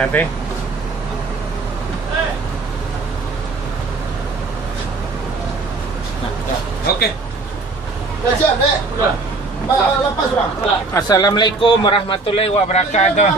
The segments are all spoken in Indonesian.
nanti. Oke. Siap, Dek. Lepas sudah. Assalamualaikum warahmatullahi wabarakatuh.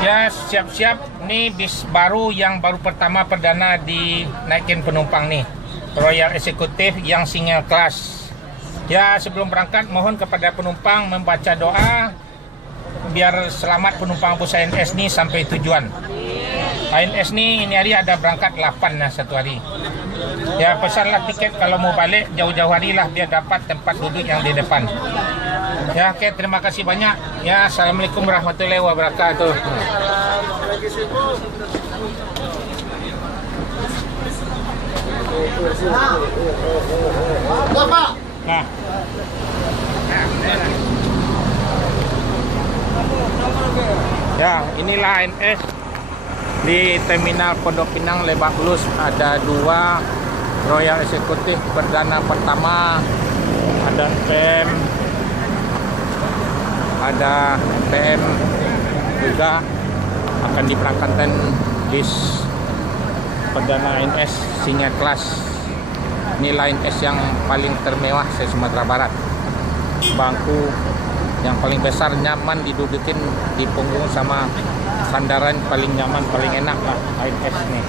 Ya, siap-siap nih bis baru yang baru pertama perdana dinaikin penumpang nih. Royal Executive yang single class. Ya, sebelum berangkat mohon kepada penumpang membaca doa biar selamat penumpang bus ANS nih sampai tujuan. ANS nih ini hari ada berangkat 8 lah satu hari. Ya, pesanlah tiket kalau mau balik jauh-jauh hari lah biar dapat tempat duduk yang di depan. Ya, oke, terima kasih banyak. Ya, assalamualaikum warahmatullahi wabarakatuh. Bapak. Nah. Ya, inilah ANS di Terminal Pondok Pinang Lebak Bulus. Ada 2 Royal Executive perdana pertama, ada PM, ada PM juga akan diberangkatkan bis perdana ANS single class. Ini ANS yang paling termewah se Sumatera Barat. Bangku yang paling besar, nyaman didudukin di punggung, sama sandaran paling nyaman, paling enak lah ANS nih.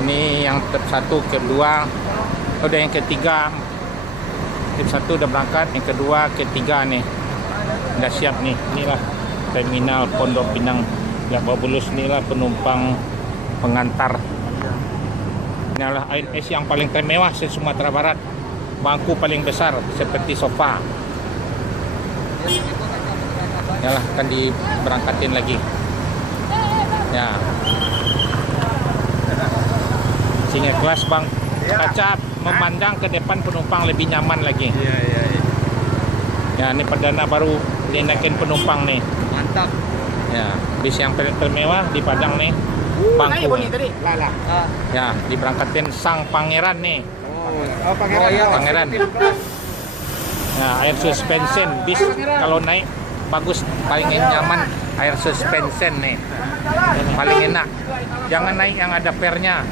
Ini yang trip 1, kedua, udah yang ketiga. Trip 1 udah berangkat, yang kedua, ketiga nih udah siap nih. Inilah Terminal Pondok Pinang Lebak Bulus, inilah penumpang pengantar. Inilah ANS yang paling termewah se Sumatera Barat. Bangku paling besar seperti sofa. Yalah, akan diberangkatin lagi. Ya. Single kelas bang, kaca memandang ke depan penumpang lebih nyaman lagi. Iya. Ya, ini perdana baru dinaikin penumpang nih. Mantap. Ya, bis yang termewah di Padang nih. Bangku. Lala. Ya, diberangkatin sang pangeran nih. Oh, Pangeran. Nah, air suspension bis kalau naik bagus, paling nyaman air suspension nih. Paling enak. Jangan naik yang ada pernya.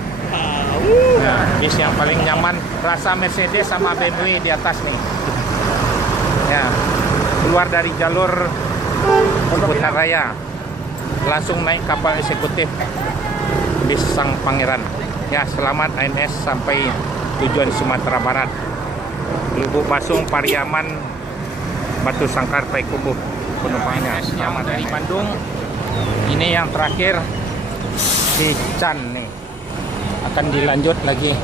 Nah, bis yang paling nyaman, rasa Mercedes sama BMW di atas nih. Ya, keluar dari jalur Ciputat Raya, langsung naik kapal eksekutif bis sang pangeran. Ya, selamat ANS sampai tujuan Sumatera Barat. Lubuk Basung, Pariaman, Batu Sangkar, Payakumbuh penumpangnya. Selamat dari Bandung. Ini yang terakhir di Chan nih. Akan dilanjut lagi.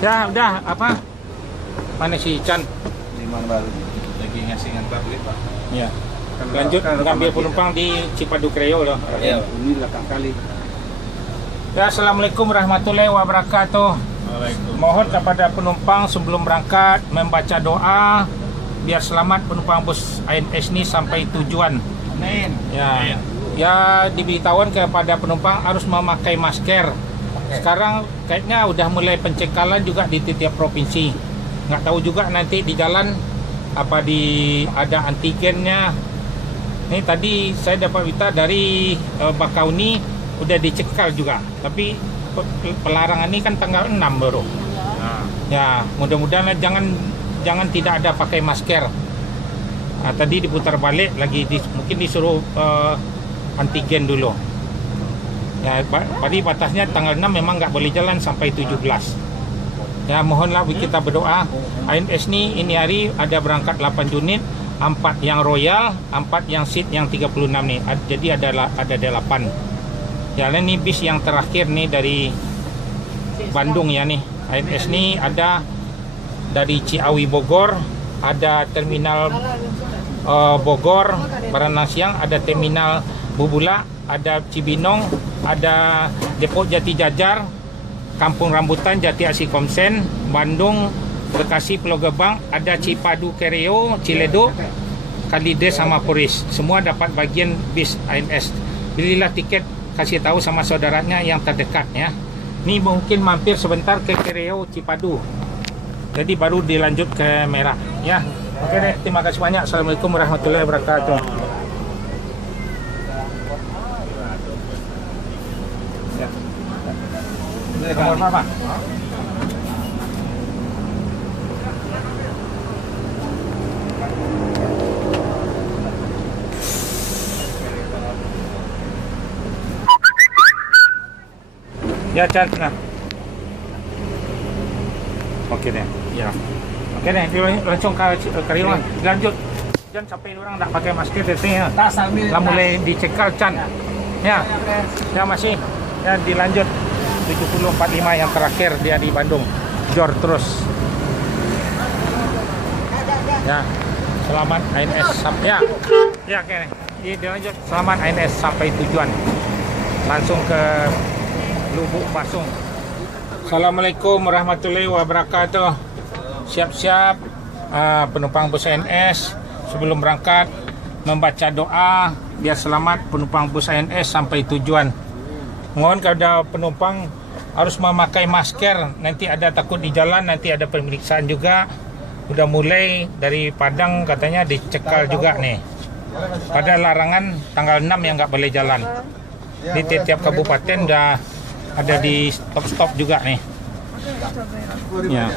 Ya, udah apa? Mana si Chan? Di mana baru? Lagi ngasih ngantar duit, Pak. Ya. Lanjut ngambil penumpang di Cipadu Kreo loh. Iya, ini belakang kali. Ya, assalamualaikum warahmatullahi wabarakatuh. Mohon kepada penumpang sebelum berangkat membaca doa biar selamat penumpang bus ANS ini sampai tujuan. Amin. Ya. Ya, diberitahuan kepada penumpang harus memakai masker. Sekarang kayaknya udah mulai pencekalan juga di tiap provinsi. Nggak tahu juga nanti di jalan apa ada antigennya. Ini tadi saya dapat berita dari Bakauni udah dicekal juga. Tapi pelarangan ini kan tanggal 6 baru. Ya, mudah-mudahan jangan tidak ada pakai masker. Nah, tadi diputar balik lagi mungkin disuruh antigen dulu. Ya, tadi batasnya tanggal 6 memang nggak boleh jalan sampai 17. Ya, mohonlah kita berdoa. ANS ini hari ada berangkat 8 unit, 4 yang royal, 4 yang seat yang 36 nih. Jadi ada 8. Ya, ini bis yang terakhir nih dari Bandung ya nih. ANS ini ada dari Ciawi Bogor, ada terminal Bogor, Baranang Siang, ada terminal Bubula, ada Cibinong, ada Depot Jati Jajar, Kampung Rambutan, Jati Asih Komsen, Bandung, Bekasi, Pulau Gebang, ada Cipadu Kreo, Ciledug, Kalides sama Puris. Semua dapat bagian bis ANS. Belilah tiket, kasih tahu sama saudaranya yang terdekat ya. Ini mungkin mampir sebentar ke Kreo Cipadu. Jadi baru dilanjut ke Merah ya. Oke deh, terima kasih banyak. Assalamualaikum warahmatullahi wabarakatuh. Nomor berapa? Ya, Chan. Nah. Oke deh. Ya. Oke deh, langsung ke karyawan. Lanjut. Jangan sampai orang tak pakai masker tetenya. Lah mulai dicekal Chan. Ya. Ya masih. Ya dilanjut. 7045 yang terakhir dia di Bandung. Jor terus. Ya. Selamat ANS sampai ya. Ya oke. Dilanjut. Selamat ANS sampai tujuan. Langsung ke Lubuk Basung. Assalamualaikum warahmatullahi wabarakatuh. Siap-siap penumpang bus ANS sebelum berangkat membaca doa biar selamat penumpang bus ANS sampai tujuan. Mohon kepada penumpang harus memakai masker. Nanti ada takut di jalan, nanti ada pemeriksaan juga. Udah mulai dari Padang katanya dicekal juga nih. Pada larangan tanggal 6 yang nggak boleh jalan. Di tiap kabupaten udah ada di stop-stop juga nih. Ya.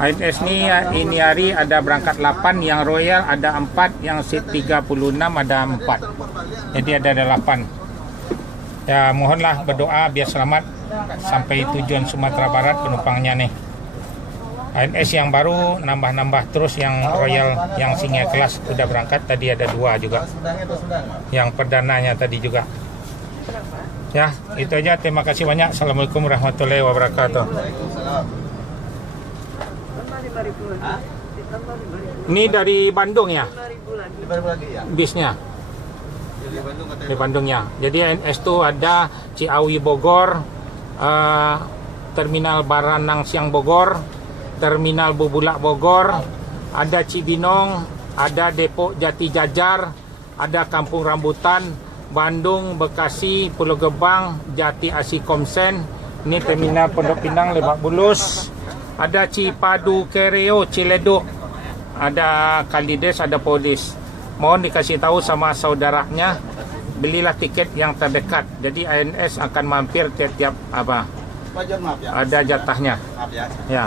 ANS ini hari ada berangkat 8, yang Royal ada 4, yang seat 36 ada 4. Jadi ada 8. Ya, mohonlah berdoa biar selamat sampai tujuan Sumatera Barat penumpangnya nih. ANS yang baru nambah-nambah terus, yang Royal yang singa kelas udah berangkat tadi ada 2 juga. Yang perdananya tadi juga. Ya, itu aja. Terima kasih banyak. Assalamualaikum warahmatullahi wabarakatuh. Ini dari Bandung ya? Bisnya? Di Bandung ya. Jadi ANS itu ada Ciawi Bogor, Terminal Baranang Siang Bogor, Terminal Bubulak Bogor, ada Cibinong, ada Depok Jati Jajar, ada Kampung Rambutan, Bandung, Bekasi, Pulau Gebang, Jati Asih Komsen. Ini Terminal Pondok Pinang, Lebak Bulus. Ada Cipadu Kereo, Ciledug. Ada Kalides, ada Polis. Mohon dikasih tahu sama saudaranya, belilah tiket yang terdekat. Jadi ANS akan mampir tiap-tiap apa? Ada jatahnya. Ya.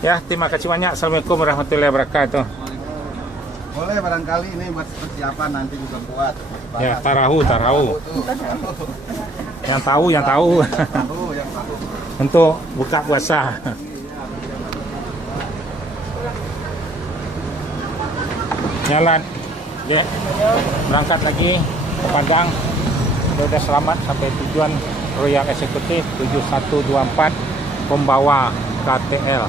Ya, terima kasih banyak. Assalamualaikum warahmatullahi wabarakatuh. Boleh barangkali ini buat persiapan nanti juga buat. Ya, tarahu. Yang tahu. Yang tahu. Untuk buka puasa. Jalan. Ya. Berangkat lagi ke Padang. Sudah selamat sampai tujuan Royal Executive 7124 pembawa KTL.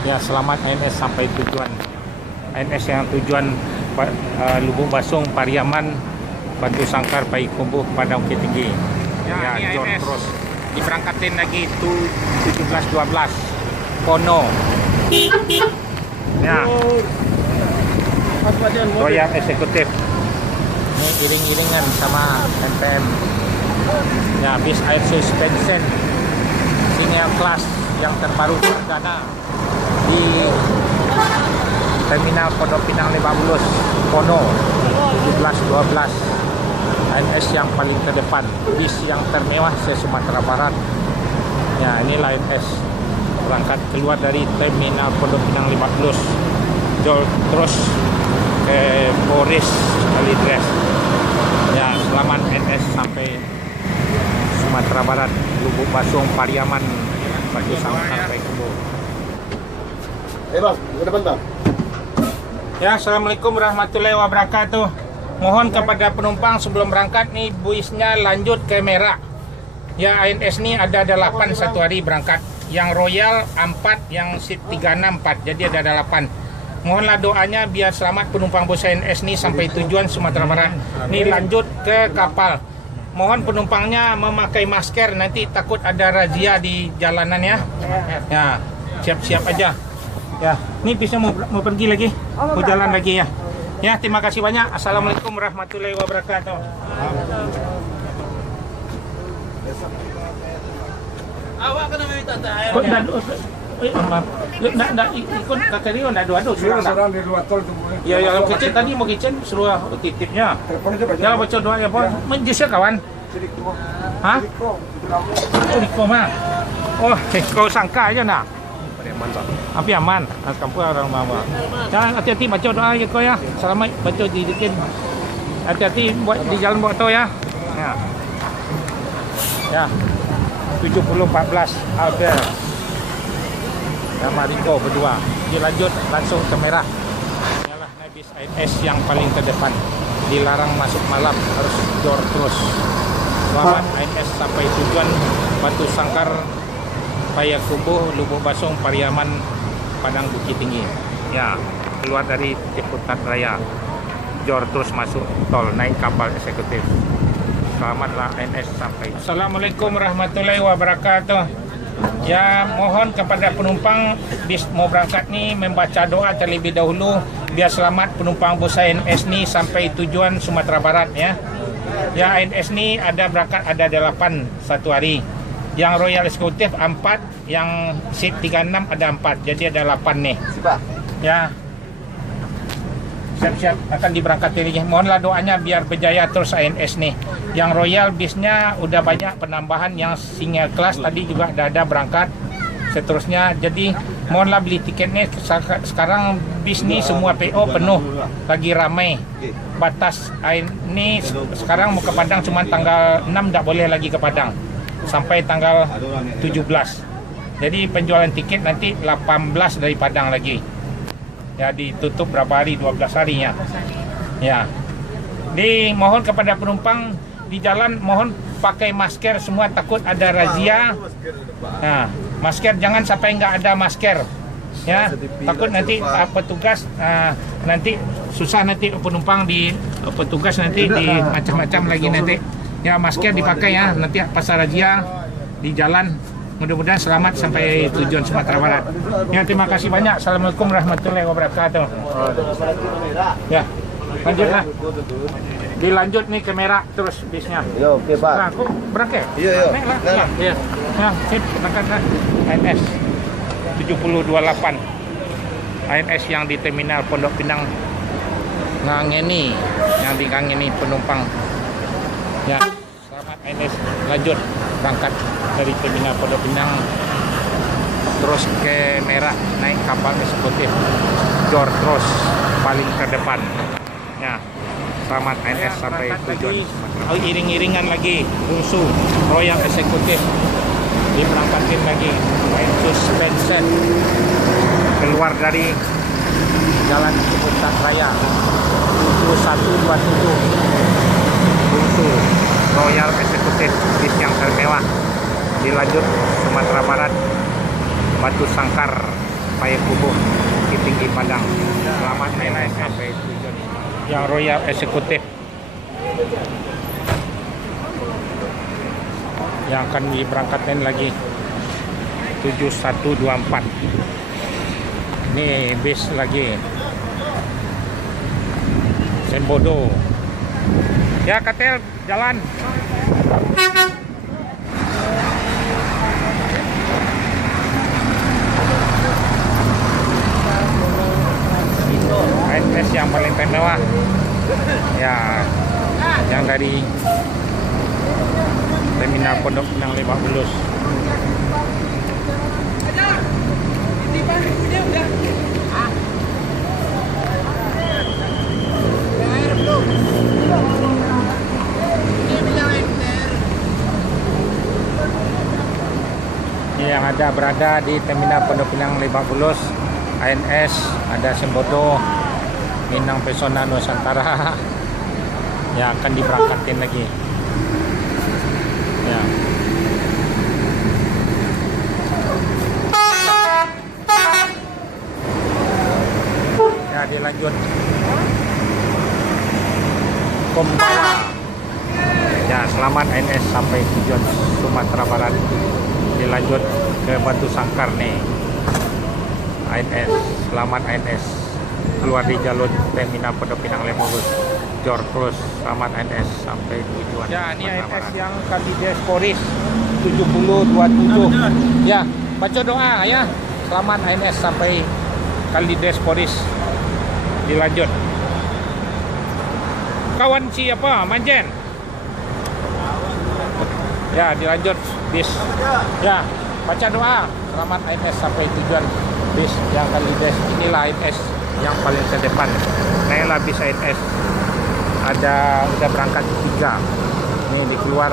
Ya, selamat ANS sampai tujuan. ANS yang tujuan Lubuk Basung, Pariaman, Batu Sangkar, Payakumbuh, Padang Bukit Tinggi. Ya, John Cross. Diberangkatin lagi itu 1712 Pono. Ya. Royal Executive. Ini iring-iringan sama MPM. Ya, bis air suspension single class yang terbaru perdana di Terminal Pondok Pinang Lebak Bulus, Pono 1712. ANS yang paling terdepan, bis yang termewah se-Sumatera Barat. Ya, inilah ANS berangkat keluar dari Terminal Pondok Pinang Lebak Bulus, terus ke Boris Kalides. Ya, selamat ANS sampai Sumatera Barat, Lubuk Basung, Pariaman, Batu Sangkar, Payakumbuh. Bang, ke depan bang. Ya, assalamualaikum warahmatullahi wabarakatuh. Mohon kepada penumpang sebelum berangkat nih busnya lanjut ke Merak. Ya, ANS ini ada 8 satu hari berangkat. Yang Royal 4, yang seat 364. Jadi ada 8. Mohonlah doanya biar selamat penumpang bus ANS ini sampai tujuan Sumatera Barat. Ini lanjut ke kapal. Mohon penumpangnya memakai masker, nanti takut ada razia di jalanan ya. Ya, siap-siap aja. Ya, ini bisa mau pergi lagi, mau jalan lagi ya. Ya, terima kasih banyak. Assalamualaikum warahmatullahi wabarakatuh. Awak kena minta saya. Kok ndak ikut kakak dia ndak dua-dua Seorang di luar tol tuh. Ya, yang kecil tadi mau kicen suruh titipnya. Telepon aja Pak. Ya, baca doa ya, Pak. Menjusnya kawan. Jadi Hah? Oh, di koma. Oh, kau sangka aja nak. Aman Pak. Api aman. Kampung orang mama. Jangan hati-hati baca doa ya kau ya. Selamat baca didikin. Hati-hati buat di jalan buat tol ya. Ya. Ya. 7014 Albert. Nama Riko berdua. Dilanjut langsung ke merah. Ialah naik bis ANS yang paling terdepan. Dilarang masuk malam, harus jor terus. Selamat ANS sampai tujuan Batu Sangkar, Payakumbuh, Lubuk Basong, Pariaman, Padang Bukit Tinggi. Ya, keluar dari Ciputat Raya. Jor terus masuk tol, naik kapal eksekutif. Selamatlah ANS sampai. Assalamualaikum warahmatullahi wabarakatuh. Ya, mohon kepada penumpang bis mau berangkat ni membaca doa terlebih dahulu biar selamat penumpang bus ANS ni sampai tujuan Sumatera Barat ya. Ya, ANS ni ada berangkat ada 8 satu hari. Yang Royal Executive 4, yang seat 36 ada 4. Jadi ada 8 nih. Ya. Siap-siap akan diberangkati lagi. Mohonlah doanya biar berjaya terus ANS nih. Yang Royal bisnya udah banyak penambahan, yang single class tadi juga ada berangkat. Seterusnya, jadi mohonlah beli tiketnya. Sekarang bis nih semua PO penuh, lagi ramai. Batas ini sekarang mau ke Padang cuma tanggal 6 tak boleh lagi ke Padang sampai tanggal 17. Jadi penjualan tiket nanti 18 dari Padang lagi. Ya, ditutup berapa hari? 12 harinya. Ya. Dimohon kepada penumpang di jalan mohon pakai masker semua, takut ada razia. Nah, masker jangan sampai nggak ada masker. Ya, takut nanti petugas nanti susah, nanti penumpang di petugas nanti di macam-macam lagi nanti. Ya, masker dipakai ya, nanti pas razia di jalan. Mudah-mudahan selamat sampai tujuan Sumatera Barat. Ya, terima kasih banyak. Assalamualaikum warahmatullahi wabarakatuh. Ya, lanjutlah. Dilanjut nih ke merah terus bisnya. Yo, oke Pak. Nah, kok berangkat? Iya. Naik lah. Ya, iya. Nah, sip, berangkat lah. ANS 7028. ANS yang di terminal Pondok Pinang ngangeni, yang dikangeni penumpang. Ya, selamat ANS, lanjut berangkat dari terminal Pondok Pinang terus ke merah, naik kapal eksekutif Jor terus paling terdepan. Ya, selamat ANS sampai tujuan. Iring-iringan lagi Bungsu Royal Eksekutif diberangkatin lagi, main suspension keluar dari Jalan Ciputat Raya 7127 Bungsu Royal Eksekutif bis yang termewah. Dilanjut Sumatera Barat, Batu Sangkar, Payakumbuh, Bukit Tinggi, Padang. Selamat ANS sampai tujuan. Yang Royal Eksekutif yang akan diberangkatkan lagi 7124. Ini bis lagi Sembodo. Ya, Katel jalan. ANS yang paling mewah. Ya, yang dari terminal Pondok Pinang Lebak Bulus. Yang ada berada di terminal Pondok Pinang Lebak Bulus, ANS, ada Sembodo, Minang Pesona Nusantara yang akan diberangkatin lagi. Ya. Ya, dilanjut Kombawa. Ya, selamat ANS sampai tujuan Sumatera Barat. Dilanjut ke Batu Sangkar nih. ANS, selamat ANS. Keluar di jalur terminal Pondok Pinang Lebak Bulus. Jor terus, selamat ANS sampai tujuan. Ya, ini ANS yang Kalidesporis 7027. Ya, baca doa ya. Selamat ANS sampai Kalidesporis. Dilanjut. Kawan siapa? Manjen. Ya, dilanjut bis. Ya, baca doa. Selamat AMS sampai tujuan bis yang Kalides. Inilah AMS yang paling terdepan. Naiklah bis AMS. Udah berangkat 3. Ini di keluar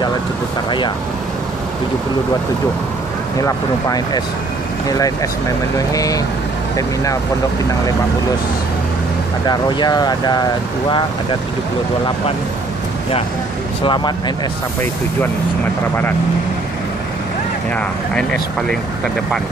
Jalan Ciputat Raya 7027. Inilah penumpang AMS. Inilah AMS memenuhi terminal Pondok Pinang Lebak Bulus. Ada Royal, ada 2, ada 7028. Ya, selamat AMS sampai tujuan Sumatera Barat. Ya, AMS paling terdepan.